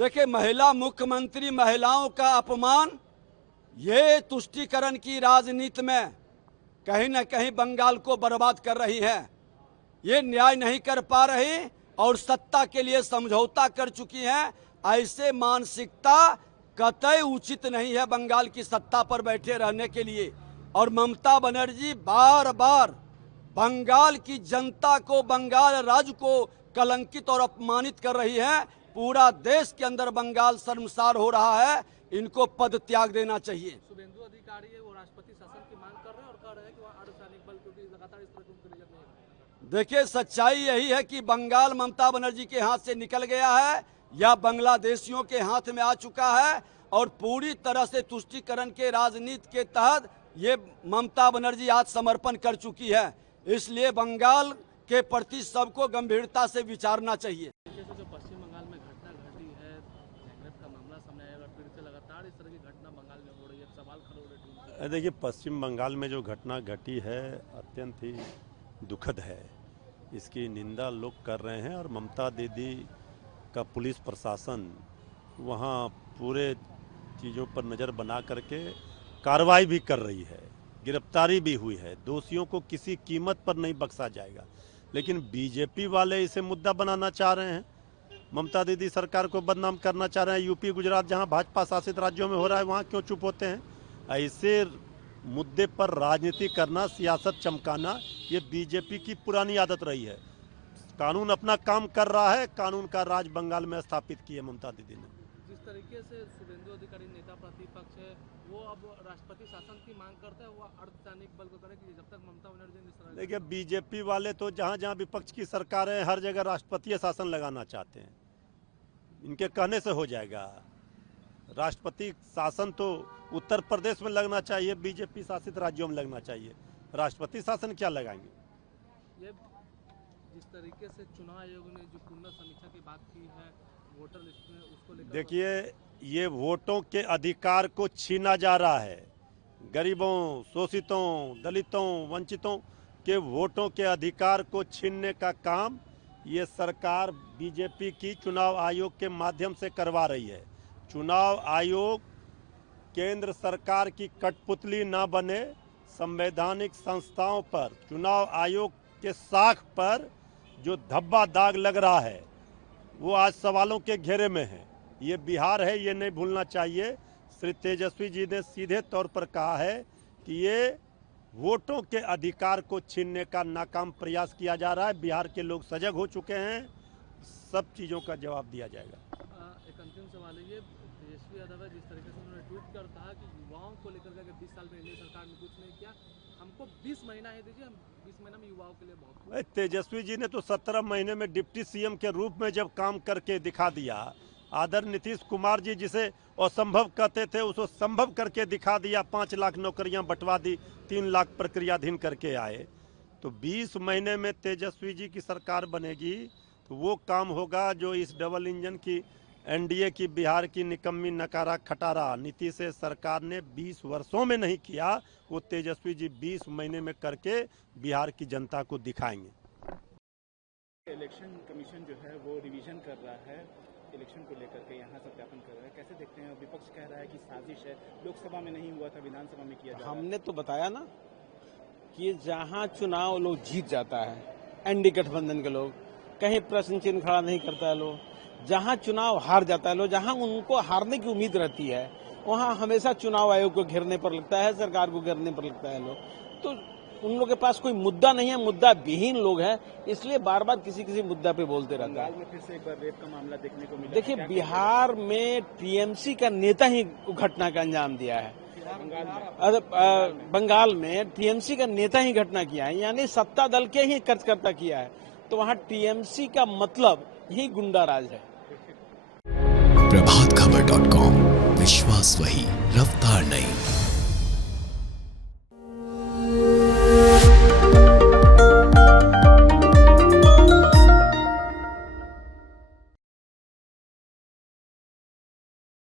देखिए, महिला मुख्यमंत्री महिलाओं का अपमान, ये तुष्टीकरण की राजनीति में कहीं न कहीं बंगाल को बर्बाद कर रही है। ये न्याय नहीं कर पा रही और सत्ता के लिए समझौता कर चुकी हैं। ऐसे मानसिकता कतई उचित नहीं है बंगाल की सत्ता पर बैठे रहने के लिए। और ममता बनर्जी बार बार बंगाल की जनता को, बंगाल राज्य को कलंकित और अपमानित कर रही है। पूरा देश के अंदर बंगाल शर्मसार हो रहा है। इनको पद त्याग देना चाहिए। शुभेंदु अधिकारी है वो राष्ट्रपति शासन की मांग कर रहे हैं और कह रहे हैं कि वहाँ अर्धसैनिक बल, क्योंकि लगातार इस तरह की उनकी नजर नहीं है। देखिए, सच्चाई यही है कि बंगाल ममता बनर्जी के हाथ से निकल गया है या बांग्लादेशियों के हाथ में आ चुका है और पूरी तरह से तुष्टीकरण के राजनीति के तहत ये ममता बनर्जी आज समर्पण कर चुकी है। इसलिए बंगाल के प्रति सबको गंभीरता से विचारना चाहिए। जैसे जो पश्चिम बंगाल में घटना घटी है, गैंगरेप का मामला सामने आया और फिर से लगातार इस तरह की घटना बंगाल में हो रही है, सवाल खड़े हो रहे हैं। देखिए, पश्चिम बंगाल में जो घटना घटी है अत्यंत ही दुखद है। इसकी निंदा लोग कर रहे हैं और ममता दीदी का पुलिस प्रशासन वहाँ पूरे चीज़ों पर नज़र बना करके कार्रवाई भी कर रही है, गिरफ्तारी भी हुई है। दोषियों को किसी कीमत पर नहीं बख्शा जाएगा। लेकिन बीजेपी वाले इसे मुद्दा बनाना चाह रहे हैं, ममता दीदी सरकार को बदनाम करना चाह रहे हैं। यूपी, गुजरात जहां भाजपा शासित राज्यों में हो रहा है वहां क्यों चुप होते हैं? ऐसे मुद्दे पर राजनीति करना, सियासत चमकाना, ये बीजेपी की पुरानी आदत रही है। कानून अपना काम कर रहा है, कानून का राज बंगाल में स्थापित किया ममता दीदी ने। जिस तरीके से शुभेंदु अधिकारी नेता प्रतिपक्ष है वो अब राष्ट्रपति शासन की मांग करता है, वो अर्धसैनिक बल को करे कि जब तक ममता बनर्जी ने। देखिए, बीजेपी वाले तो जहां जहां विपक्ष की सरकार है हर जगह राष्ट्रपतीय शासन लगाना चाहते हैं। इनके कहने से हो जाएगा। राष्ट्रपति शासन तो उत्तर प्रदेश में लगना चाहिए, बीजेपी शासित राज्यों में लगना चाहिए। राष्ट्रपति शासन क्या लगाएंगे? ये जिस तरीके से चुनाव आयोग ने जो पुनर्समीक्षा की बात की है वोटर लिस्ट में, उसको लेकर देखिए, ये वोटों के अधिकार को छीना जा रहा है। गरीबों, शोषितों, दलितों, वंचितों के वोटों के अधिकार को छीनने का काम ये सरकार बीजेपी की चुनाव आयोग के माध्यम से करवा रही है। चुनाव आयोग केंद्र सरकार की कठपुतली न बने, संवैधानिक संस्थाओं पर, चुनाव आयोग के साख पर जो धब्बा दाग लग रहा है वो आज सवालों के घेरे में है। ये बिहार है, ये नहीं भूलना चाहिए। श्री तेजस्वी जी ने सीधे तौर पर कहा है कि ये वोटों के अधिकार को छीनने का नाकाम प्रयास किया जा रहा है। बिहार के लोग सजग हो चुके हैं, सब चीज़ों का जवाब दिया जाएगा। एक अंतिम सवाल है, ये तेजस्वी यादव है जिस तरीके से उन्होंने ट्वीट कर कहा कि युवाओं को लेकर के 20 साल में एनडीए सरकार ने कुछ नहीं किया, हमको 20 महीना ही दीजिए, हम 20 महीना में युवाओं के लिए बहुत। तेजस्वी जी ने तो 17 महीने में डिप्टी सीएम के रूप में जब काम करके दिखा दिया, आदरणीय नीतीश कुमार जी जिसे असंभव कहते थे उसको संभव करके दिखा दिया। 5 लाख नौकरियां बंटवा दी, 3 लाख प्रक्रियाधीन करके आए। तो 20 महीने में तेजस्वी जी की सरकार बनेगी तो वो काम होगा जो इस डबल इंजन की एनडीए की बिहार की निकम्मी नकारा खटारा नीतीश सरकार ने 20 वर्षों में नहीं किया, वो तेजस्वी जी 20 महीने में करके बिहार की जनता को दिखाएंगे। इलेक्शन कमीशन जो है वो रिवीजन कर रहा है, इलेक्शन को लेकर के यहाँ सत्यापन कर रहा है, कैसे देखते हैं? विपक्ष कह रहा है कि साजिश है, लोकसभा में नहीं हुआ था, विधानसभा में किया जा रहा है। हमने तो बताया ना कि जहाँ चुनाव लोग जीत जाता है, एनडीए गठबंधन के लोग, कहीं प्रश्न चिन्ह खड़ा नहीं करता है लोग। जहाँ चुनाव हार जाता है लोग, जहाँ उनको हारने की उम्मीद रहती है, वहाँ हमेशा चुनाव आयोग को घेरने पर लगता है, सरकार को घेरने पर लगता है लोग। तो उन लोगों के पास कोई मुद्दा नहीं है, मुद्दा विहीन लोग हैं, इसलिए बार बार किसी मुद्दा पे बोलते रहता है। बंगाल में फिर से एक बार रेप का मामला देखने को मिला। देखिए, बिहार में टीएमसी का नेता ही घटना का अंजाम दिया है। बंगाल में टीएमसी का नेता ही घटना किया है, यानी सत्ता दल के ही कार्यकर्ता किया है। तो वहाँ टीएमसी का मतलब ही गुंडा राज है। प्रभातखबर.com, विश्वास वही, रफ्तार नहीं।